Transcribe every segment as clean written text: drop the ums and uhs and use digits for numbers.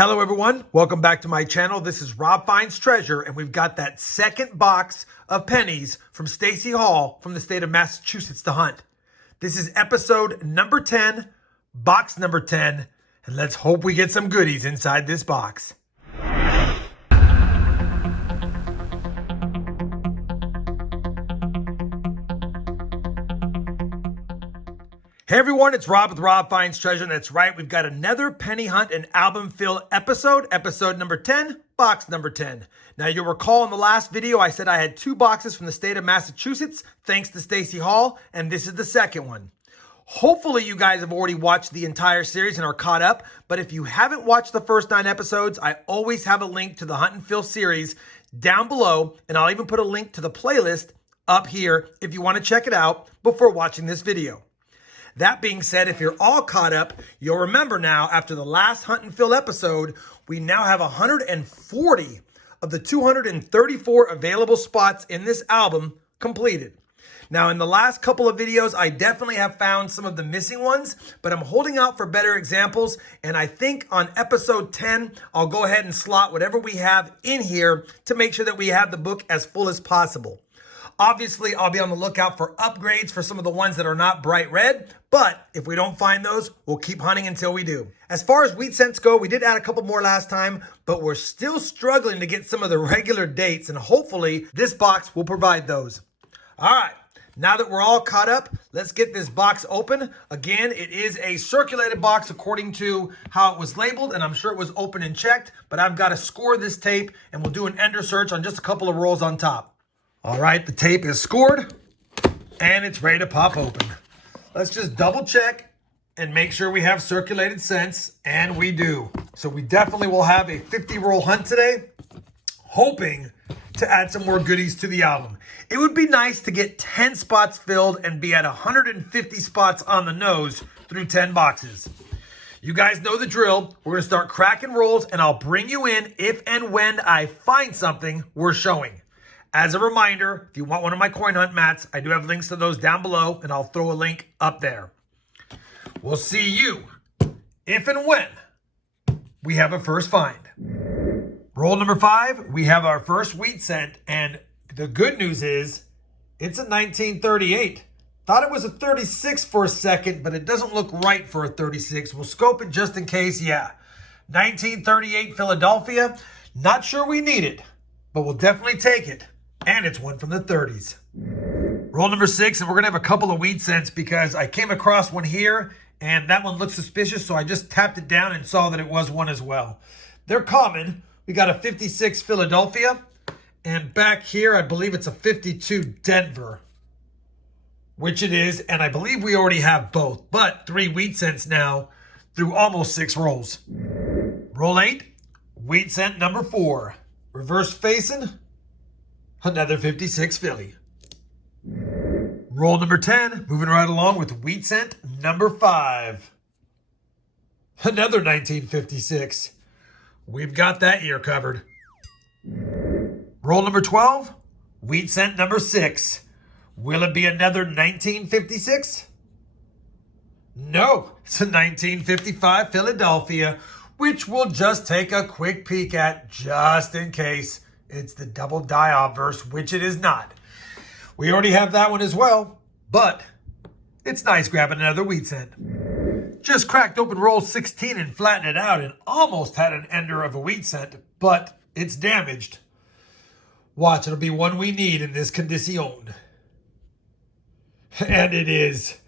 Hello everyone, welcome back to my channel. This is Rob Finds Treasure, and we've got that second box of pennies from Stacy Hall from the state of Massachusetts to hunt. This is episode number 10, box number 10, and let's hope we get some goodies inside this box. Hey everyone, it's Rob with Rob Finds Treasure, and that's right, we've got another penny hunt and album fill episode number 10, box number 10. Now you'll recall in the last video I said I had two boxes from the state of Massachusetts, thanks to Stacy Hall, and this is the second one. Hopefully you guys have already watched the entire series and are caught up, but if you haven't watched the first 9 episodes, I always have a link to the Hunt and Fill series down below, and I'll even put a link to the playlist up here if you want to check it out before watching this video. That being said, if you're all caught up, you'll remember now after the last Hunt and Fill episode, we now have 140 of the 234 available spots in this album completed. Now, in the last couple of videos, I definitely have found some of the missing ones, but I'm holding out for better examples, and I think on episode 10, I'll go ahead and slot whatever we have in here to make sure that we have the book as full as possible. Obviously, I'll be on the lookout for upgrades for some of the ones that are not bright red, but if we don't find those, we'll keep hunting until we do. As far as wheat cents go, we did add a couple more last time, but we're still struggling to get some of the regular dates, and hopefully this box will provide those. All right, now that we're all caught up, let's get this box open. Again, it is a circulated box according to how it was labeled, and I'm sure it was open and checked, but I've got to score this tape, and we'll do an ender search on just a couple of rolls on top. All right, the tape is scored and it's ready to pop open. Let's just double check and make sure we have circulated cents, and we do. So we definitely will have a 50 roll hunt today, hoping to add some more goodies to the album. It would be nice to get 10 spots filled and be at 150 spots on the nose through 10 boxes. You guys know the drill. We're gonna start cracking rolls, and I'll bring you in if and when I find something worth showing. As a reminder, if you want one of my coin hunt mats, I do have links to those down below, and I'll throw a link up there. We'll see you if and when we have a first find. Roll number 5, we have our first wheat cent, and the good news is it's a 1938. Thought it was a 36 for a second, but it doesn't look right for a 36. We'll scope it just in case. Yeah, 1938 Philadelphia. Not sure we need it, but we'll definitely take it. And it's one from the 30s. Roll number 6, and we're going to have a couple of wheat cents because I came across one here, and that one looked suspicious, so I just tapped it down and saw that it was one as well. They're common. We got a 56 Philadelphia, and back here, I believe it's a 52 Denver, which it is, and I believe we already have both, but 3 wheat cents now through almost 6 rolls. Roll 8, wheat cent number 4. Reverse facing, another 56 Philly. Roll number 10, moving right along with wheat cent number 5. Another 1956. We've got that year covered. Roll number 12, wheat cent number 6. Will it be another 1956? No, it's a 1955 Philadelphia, which we'll just take a quick peek at just in case it's the double die obverse, which it is not. We already have that one as well, but it's nice grabbing another wheat cent. Just cracked open roll 16 and flattened it out and almost had an ender of a wheat cent, but it's damaged. Watch, it'll be one we need in this condition. And it is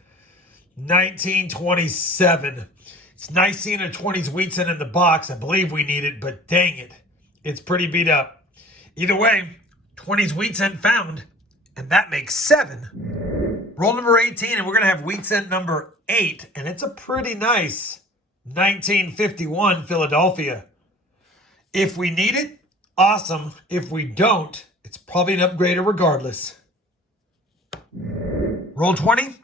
1927. It's nice seeing a 20s wheat cent in the box. I believe we need it, but dang it, it's pretty beat up. Either way, 20s wheat cent found, and that makes 7. Roll number 18, and we're going to have wheat cent number 8, and it's a pretty nice 1951 Philadelphia. If we need it, awesome. If we don't, it's probably an upgrader regardless. Roll 20,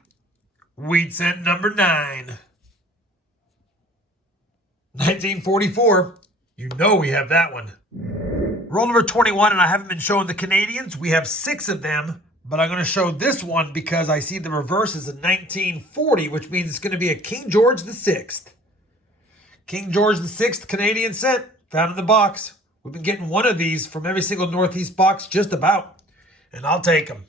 wheat cent number 9. 1944, you know we have that one. Roll number 21, and I haven't been showing the Canadians. We have 6 of them, but I'm going to show this one because I see the reverse is a 1940, which means it's going to be a King George VI. King George VI Canadian cent, found in the box. We've been getting one of these from every single Northeast box, just about. And I'll take them.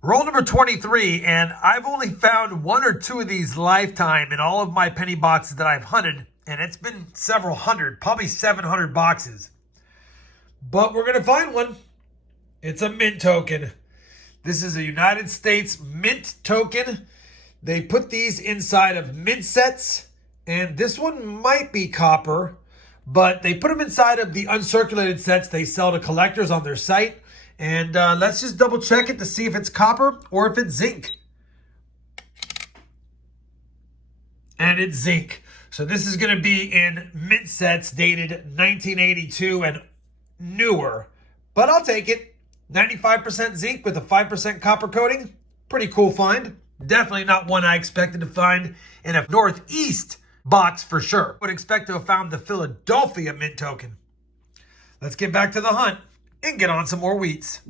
Roll number 23, and I've only found one or two of these lifetime in all of my penny boxes that I've hunted, and it's been several hundred, probably 700 boxes. But we're going to find one. It's a mint token. This is a United States mint token. They put these inside of mint sets, and this one might be copper, but they put them inside of the uncirculated sets they sell to collectors on their site. And let's just double check it to see if it's copper or if it's zinc. And it's zinc. So this is going to be in mint sets dated 1982 and newer. But I'll take it. 95% zinc with a 5% copper coating. Pretty cool find. Definitely not one I expected to find in a Northeast box for sure. Would expect to have found the Philadelphia mint token. Let's get back to the hunt and get on some more wheats.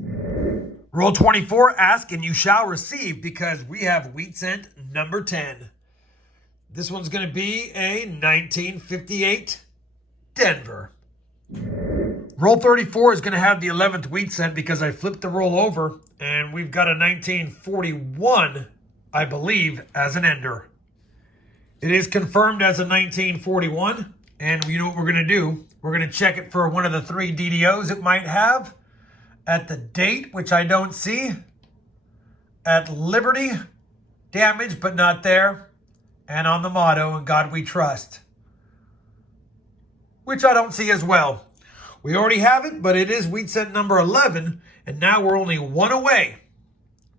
Roll 24, ask and you shall receive, because we have wheat cent number 10. This one's going to be a 1958 Denver. Roll 34 is going to have the 11th wheat cent because I flipped the roll over, and we've got a 1941, I believe, as an ender. It is confirmed as a 1941, and you know what we're going to do? We're going to check it for one of the 3 DDOs it might have. At the date, which I don't see. At Liberty, damaged but not there. And on the motto, In God We Trust, which I don't see as well. We already have it, but it is wheat cent number 11, and now we're only one away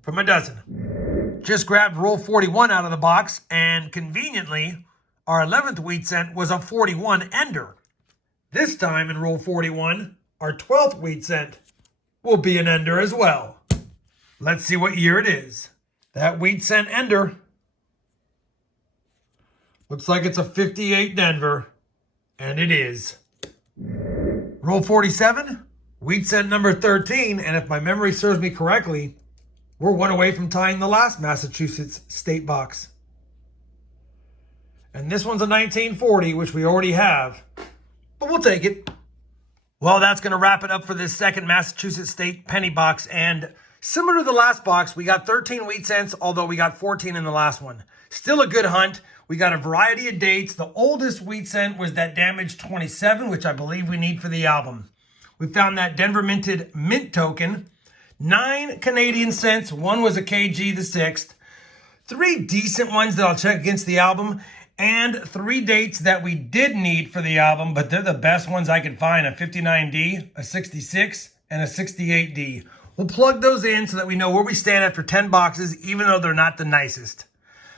from a dozen. Just grabbed roll 41 out of the box, and conveniently, our 11th wheat cent was a 41 ender. This time in roll 41, our 12th wheat cent will be an ender as well. Let's see what year it is. That wheat cent ender looks like it's a 58 Denver, and it is. Roll 47, wheat cent number 13, and if my memory serves me correctly, we're one away from tying the last Massachusetts state box. And this one's a 1940, which we already have, but we'll take it. Well, that's going to wrap it up for this second Massachusetts state penny box, and similar to the last box, we got 13 wheat cents, although we got 14 in the last one. Still a good hunt. We got a variety of dates. The oldest wheat cent was that damaged 27, which I believe we need for the album. We found that Denver minted mint token, 9 Canadian cents. One was a KG the 6th. 3 decent ones that I'll check against the album, and 3 dates that we did need for the album, but they're the best ones I could find, a 59D, a 66, and a 68D. We'll plug those in so that we know where we stand after 10 boxes, even though they're not the nicest.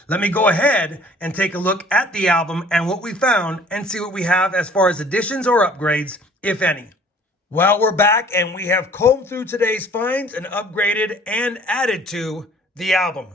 Let me go ahead and take a look at the album and what we found and see what we have as far as additions or upgrades, if any. Well, we're back and we have combed through today's finds and upgraded and added to the album.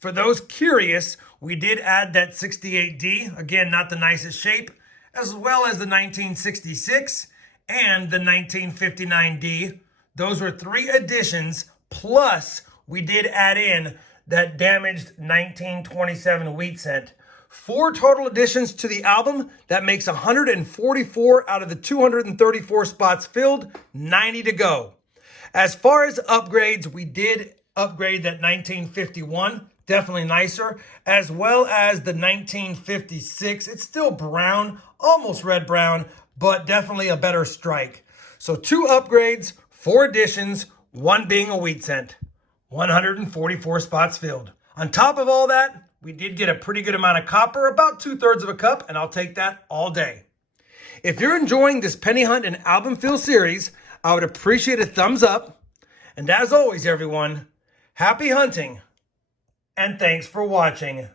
For those curious, we did add that 68D, again, not the nicest shape, as well as the 1966 and the 1959D. Those were 3 additions, plus we did add in that damaged 1927 wheat cent. 4 total additions to the album. That makes 144 out of the 234 spots filled, 90 to go. As far as upgrades, we did upgrade that 1951, definitely nicer, as well as the 1956. It's still brown, almost red brown, but definitely a better strike. So 2 upgrades, 4 additions, 1 being a wheat cent. 144 spots filled. On top of all that, we did get a pretty good amount of copper, about 2/3 of a cup, and I'll take that all day. If you're enjoying this penny hunt and album fill series, I would appreciate a thumbs up. And as always, everyone, happy hunting, and thanks for watching.